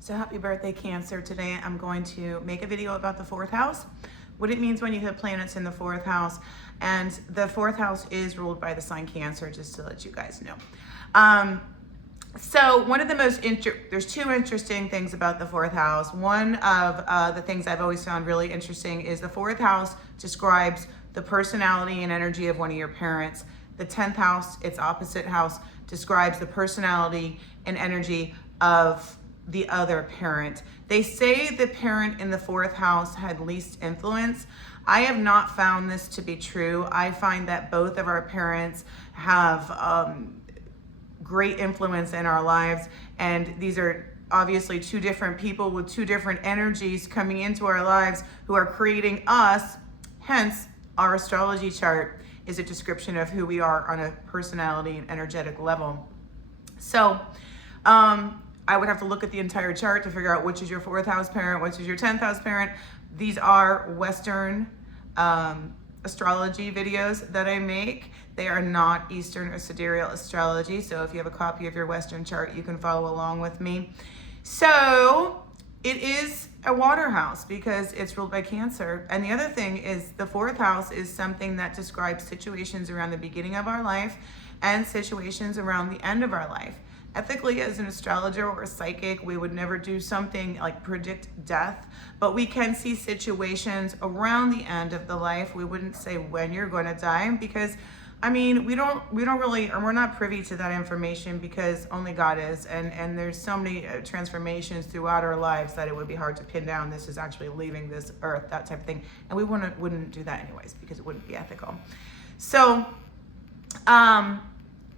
So happy birthday, Cancer. Today I'm going to make a video about the fourth house, what it means when you have planets in the fourth house. And the fourth house is ruled by the sign Cancer, just to let you guys know. So one of the there's two interesting things about the fourth house. One of the things I've always found really interesting is the fourth house describes the personality and energy of one of your parents. The 10th house, its opposite house, describes the personality and energy of the other parent. They say the parent in the fourth house had least influence. I have not found this to be true. I find that both of our parents have great influence in our lives, and these are obviously two different people with two different energies coming into our lives who are creating us. Hence, our astrology chart is a description of who we are on a personality and energetic level. So I would have to look at the entire chart to figure out which is your fourth house parent, which is your 10th house parent. These are Western astrology videos that I make. They are not Eastern or sidereal astrology. So if you have a copy of your Western chart, you can follow along with me. So it is a water house because it's ruled by Cancer. And the other thing is the fourth house is something that describes situations around the beginning of our life and situations around the end of our life. Ethically, as an astrologer or a psychic, we would never do something like predict death, but we can see situations around the end of the life. We wouldn't say when you're going to die because, I mean, we don't really, or we're not privy to that information because only God is, and there's so many transformations throughout our lives that it would be hard to pin down. This is actually leaving this earth, that type of thing, and we wouldn't do that anyways because it wouldn't be ethical. So,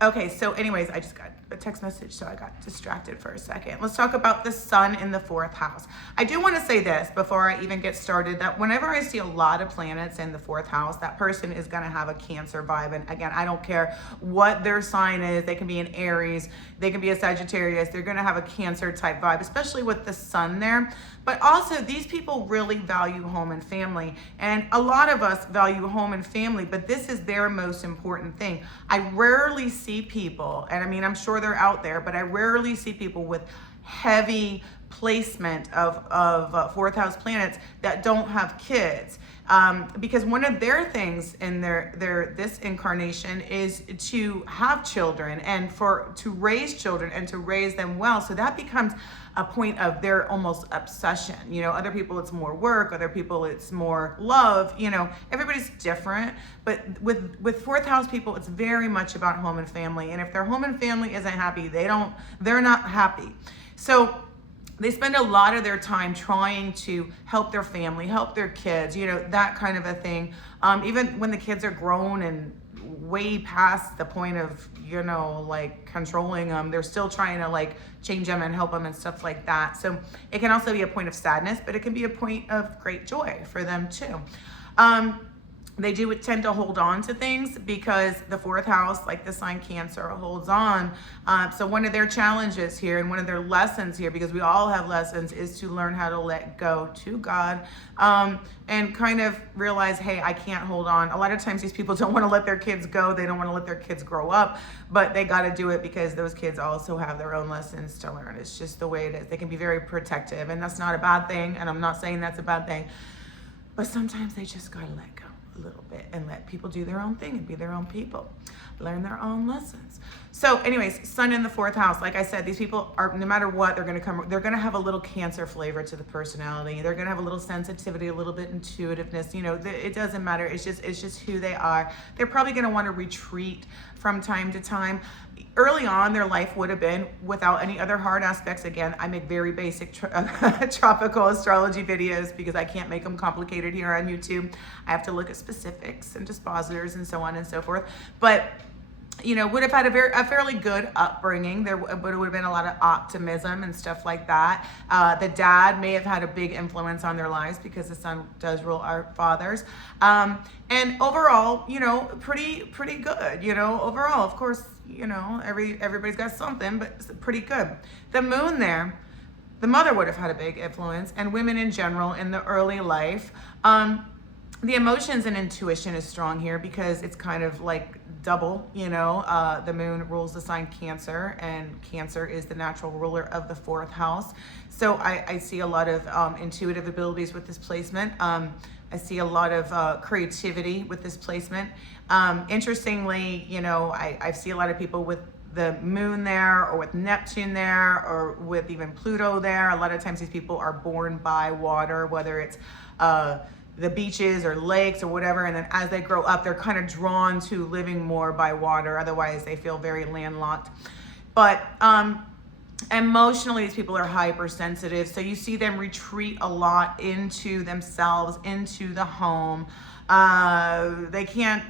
okay, so anyways, I just got a text message, so I got distracted for a second. Let's talk about the sun in the fourth house. I do want to say this before I even get started, that whenever I see a lot of planets in the fourth house, that person is going to have a Cancer vibe. And again, I don't care what their sign is. They can be an Aries, they can be a Sagittarius. They're going to have a Cancer type vibe, especially with the sun there. But also, these people really value home and family. And a lot of us value home and family, but this is their most important thing. I rarely see people, and I mean, I'm sure they're out there, but I rarely see people with heavy placement of fourth house planets that don't have kids. Because one of their things in this incarnation is to have children and to raise children and to raise them well. So that becomes a point of their almost obsession. You know, other people it's more work, other people it's more love. You know, everybody's different. But with fourth house people, it's very much about home and family. And if their home and family isn't happy, they're not happy. So they spend a lot of their time trying to help their family, help their kids, you know, that kind of a thing. Even when the kids are grown and way past the point of, you know, like controlling them, they're still trying to like change them and help them and stuff like that. So it can also be a point of sadness, but it can be a point of great joy for them too. They do tend to hold on to things because the fourth house, like the sign Cancer, holds on. So one of their challenges here and one of their lessons here, because we all have lessons, is to learn how to let go to God and kind of realize, hey, I can't hold on. A lot of times these people don't want to let their kids go. They don't want to let their kids grow up, but they got to do it because those kids also have their own lessons to learn. It's just the way it is. They can be very protective, and that's not a bad thing. And I'm not saying that's a bad thing, but sometimes they just got to let go a little bit and let people do their own thing and be their own people, learn their own lessons. So anyways, sun in the fourth house, like I said, these people are, no matter what, they're going to have a little Cancer flavor to the personality. They're going to have a little sensitivity, a little bit intuitiveness. You know, it doesn't matter. It's just who they are. They're probably going to want to retreat from time to time. Early on, their life would have been without any other hard aspects. Again, I make very basic tropical astrology videos because I can't make them complicated here on YouTube. I have to look at specifics and dispositors and so on and so forth. But you know, would have had a fairly good upbringing. There would have been a lot of optimism and stuff like that. The dad may have had a big influence on their lives because the sun does rule our fathers. And overall, you know, pretty good. You know, overall, of course, you know, everybody's got something, but it's pretty good. The moon there, the mother would have had a big influence, and women in general in the early life. The emotions and intuition is strong here because it's kind of like double, the moon rules the sign Cancer, and Cancer is the natural ruler of the 4th house. So I see a lot of intuitive abilities with this placement. I see a lot of creativity with this placement. Interestingly, I see a lot of people with the moon there, or with Neptune there, or with even Pluto there. A lot of times these people are born by water, whether it's the beaches or lakes or whatever, and then as they grow up, they're kind of drawn to living more by water. Otherwise, they feel very landlocked. But emotionally, these people are hypersensitive, so you see them retreat a lot into themselves, into the home. They can't,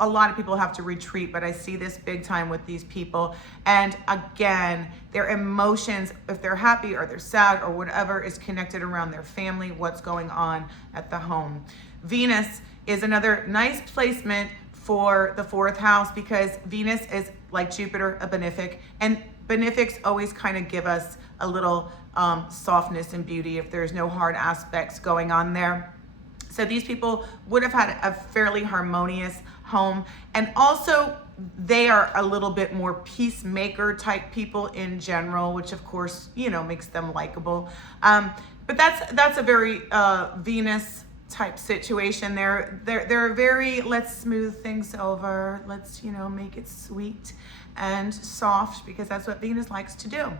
a lot of people have to retreat, but I see this big time with these people. And again, their emotions, if they're happy or they're sad or whatever, is connected around their family, what's going on at the home. Venus is another nice placement for the 4th house because Venus is like Jupiter, a benefic, and benefics always kind of give us a little softness and beauty if there's no hard aspects going on there. So these people would have had a fairly harmonious home. And also they are a little bit more peacemaker type people in general, which of course, makes them likable. But that's a very Venus type situation. They're very, let's smooth things over. Let's, make it sweet and soft because that's what Venus likes to do.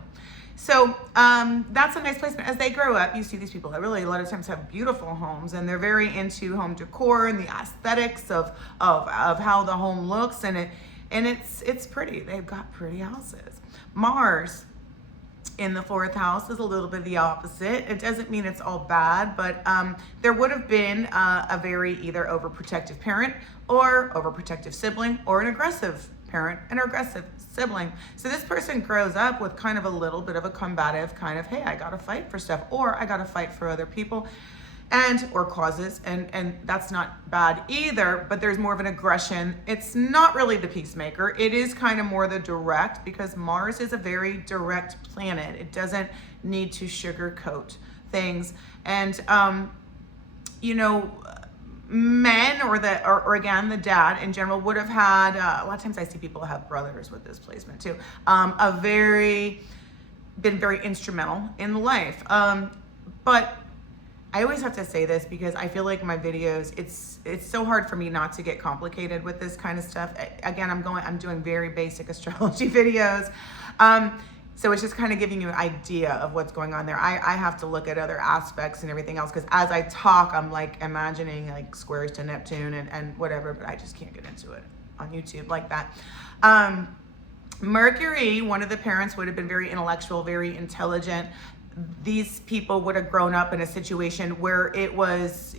So that's a nice placement. As they grow up, you see these people that really a lot of times have beautiful homes, and they're very into home decor and the aesthetics of how the home looks, and it's pretty. They've got pretty houses. Mars in the 4th house is a little bit the opposite. It doesn't mean it's all bad, but there would have been a very either overprotective parent or overprotective sibling, or an aggressive parent and aggressive sibling. So this person grows up with kind of a little bit of a combative kind of, hey, I gotta fight for stuff, or I gotta fight for other people or causes, and that's not bad either, but there's more of an aggression. It's not really the peacemaker. It is kind of more the direct, because Mars is a very direct planet. It doesn't need to sugarcoat things. And men or again the dad in general would have had a lot of times I see people have brothers with this placement too, been very instrumental in life, but I always have to say this because I feel like my videos, it's so hard for me not to get complicated with this kind of stuff. Again, I'm doing very basic astrology videos. So it's just kind of giving you an idea of what's going on there. I have to look at other aspects and everything else, because as I talk, I'm like imagining like squares to Neptune and whatever, but I just can't get into it on YouTube like that. Mercury, one of the parents would have been very intellectual, very intelligent. These people would have grown up in a situation where it was,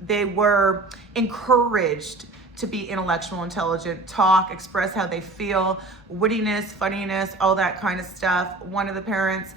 they were encouraged to be intellectual, intelligent, talk, express how they feel, wittiness, funniness, all that kind of stuff. One of the parents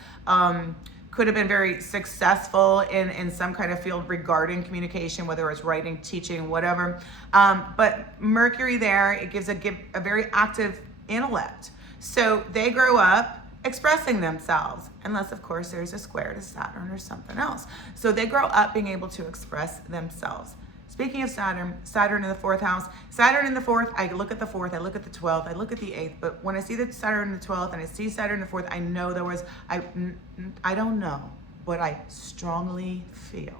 could have been very successful in some kind of field regarding communication, whether it's writing, teaching, whatever. But Mercury there, it gives a very active intellect. So they grow up expressing themselves, unless of course there's a square to Saturn or something else. So they grow up being able to express themselves. Speaking of Saturn in the 4th house, Saturn in the 4th, I look at the 4th, I look at the 12th, I look at the 8th, but when I see the Saturn in the 12th and I see Saturn in the 4th, I know there was, I don't know, but I strongly feel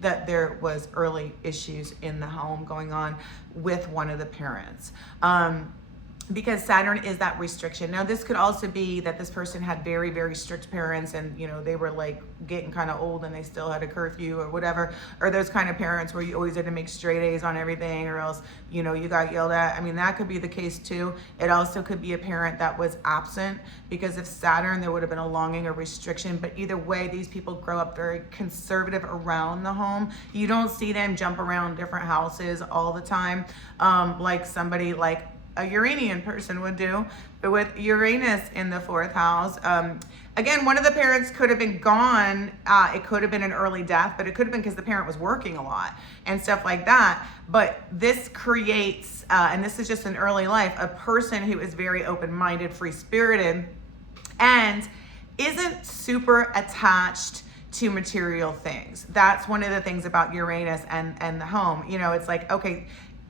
that there was early issues in the home going on with one of the parents. Because Saturn is that restriction. Now, this could also be that this person had very, very strict parents, and they were like getting kind of old and they still had a curfew or whatever, or those kind of parents where you always had to make straight A's on everything, or else you got yelled at. I mean, that could be the case too. It also could be a parent that was absent because of Saturn. There would have been a longing or restriction, but either way, these people grow up very conservative around the home. You don't see them jump around different houses all the time, like somebody like a Uranian person would do. But with Uranus in the 4th house, again, one of the parents could have been gone. It could have been an early death, but it could have been because the parent was working a lot and stuff like that. But this creates, and this is just in early life, a person who is very open-minded, free-spirited, and isn't super attached to material things. That's one of the things about Uranus and the home. You know, it's like, okay,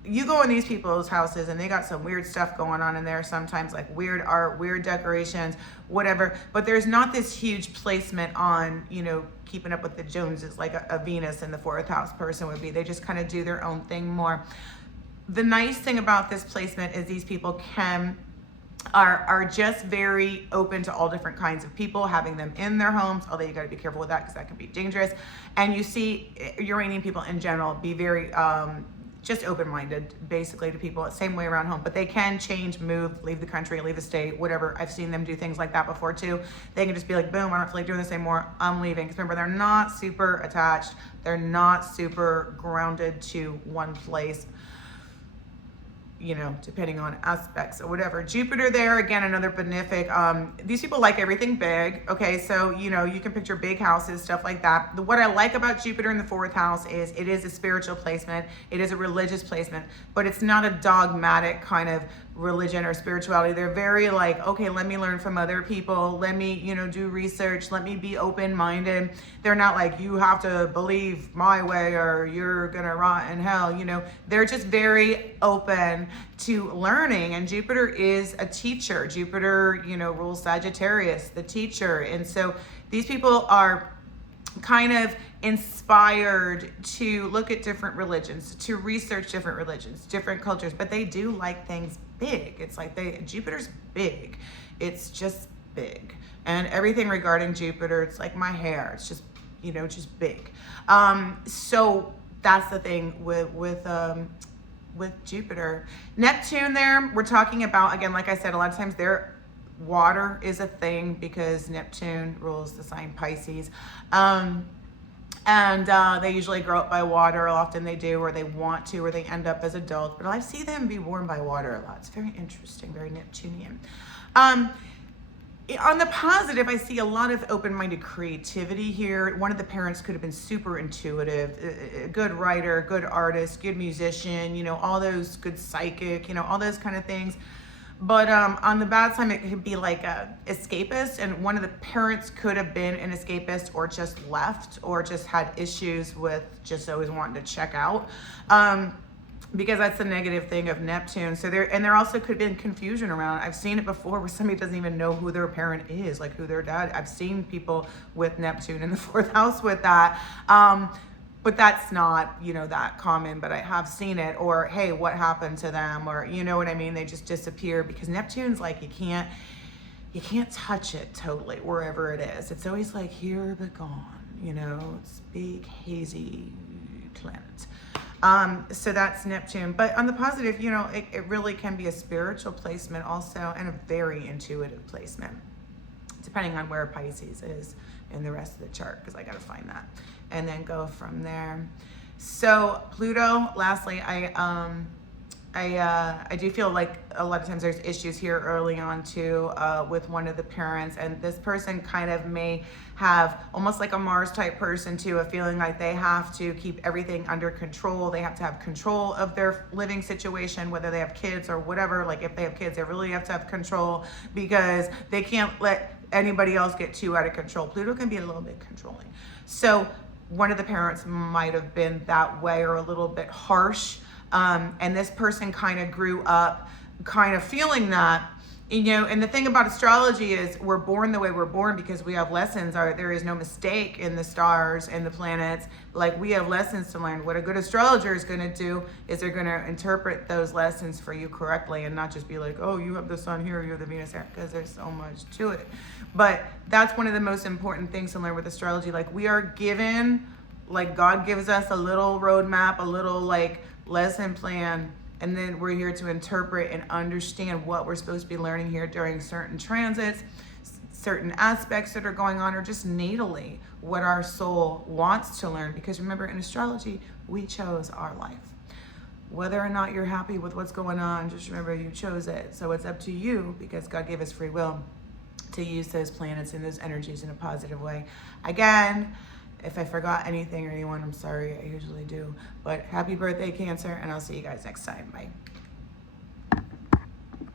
you go in these people's houses and they got some weird stuff going on in there sometimes, like weird art, weird decorations, whatever. But there's not this huge placement on, you know, keeping up with the Joneses like a Venus in the 4th house person would be. They just kind of do their own thing more. The nice thing about this placement is these people are just very open to all different kinds of people, having them in their homes, although you got to be careful with that because that can be dangerous. And you see Uranian people in general be very just open-minded basically to people, same way around home, but they can change, move, leave the country, leave the state, whatever. I've seen them do things like that before too. They can just be like, boom, I don't feel like doing this anymore, I'm leaving. Because remember, they're not super attached, they're not super grounded to one place, you know, depending on aspects or whatever. Jupiter there, again, another benefic. These people like everything big, okay? So, you know, you can picture big houses, stuff like that. What I like about Jupiter in the 4th house is it is a spiritual placement. It is a religious placement, but it's not a dogmatic kind of religion or spirituality. They're very like, okay, let me learn from other people. Let me, you know, do research. Let me be open-minded. They're not like, you have to believe my way or you're gonna rot in hell. You know, they're just very open to learning. And Jupiter is a teacher. Jupiter, you know, rules Sagittarius, the teacher. And so these people are kind of inspired to look at different religions, to research different religions, different cultures, but they do like things big. It's like Jupiter's big. It's just big. And everything regarding Jupiter, it's like my hair. It's just, you know, just big. So that's the thing with Jupiter. Neptune there, we're talking about, again, like I said, a lot of times water is a thing because Neptune rules the sign Pisces. And they usually grow up by water. Often they do, or they want to, or they end up as adults. But I see them be warmed by water a lot. It's very interesting, very Neptunian. On the positive, I see a lot of open-minded creativity here. One of the parents could have been super intuitive, a good writer, good artist, good musician, you know, all those, good psychic, you know, all those kind of things. But on the bad side, it could be like a escapist, and one of the parents could have been an escapist or just left or just had issues with just always wanting to check out. Because that's the negative thing of Neptune. So there also could have been confusion around. I've seen it before where somebody doesn't even know who their parent is, like who their dad. I've seen people with Neptune in the 4th house with that. But that's not, you know, that common, but I have seen it. Or, hey, what happened to them? Or, you know what I mean? They just disappear because Neptune's like, you can't touch it totally wherever it is. It's always like here but gone, you know, it's big, hazy planet. So that's Neptune. But on the positive, you know, it really can be a spiritual placement also and a very intuitive placement, depending on where Pisces is in the rest of the chart, because I got to find that and then go from there. So Pluto, lastly, I do feel like a lot of times there's issues here early on too with one of the parents, and this person kind of may have almost like a Mars type person too, a feeling like they have to keep everything under control. They have to have control of their living situation, whether they have kids or whatever. Like if they have kids, they really have to have control because they can't let anybody else get too out of control. Pluto can be a little bit controlling. So one of the parents might have been that way or a little bit harsh. And this person kind of grew up kind of feeling that, you know, and the thing about astrology is we're born the way we're born because we have lessons. There is no mistake in the stars and the planets. Like we have lessons to learn. What a good astrologer is going to do is they're going to interpret those lessons for you correctly and not just be like, oh, you have the sun here, you have the Venus here, because there's so much to it. But that's one of the most important things to learn with astrology. Like we are given, like God gives us a little roadmap, a little like lesson plan, and then we're here to interpret and understand what we're supposed to be learning here during certain transits, certain aspects that are going on, or just natally what our soul wants to learn. Because remember, in astrology, we chose our life. Whether or not you're happy with what's going on, just remember you chose it. So it's up to you, because God gave us free will, to use those planets and those energies in a positive way. Again, if I forgot anything or anyone, I'm sorry, I usually do. But happy birthday, Cancer, and I'll see you guys next time. Bye.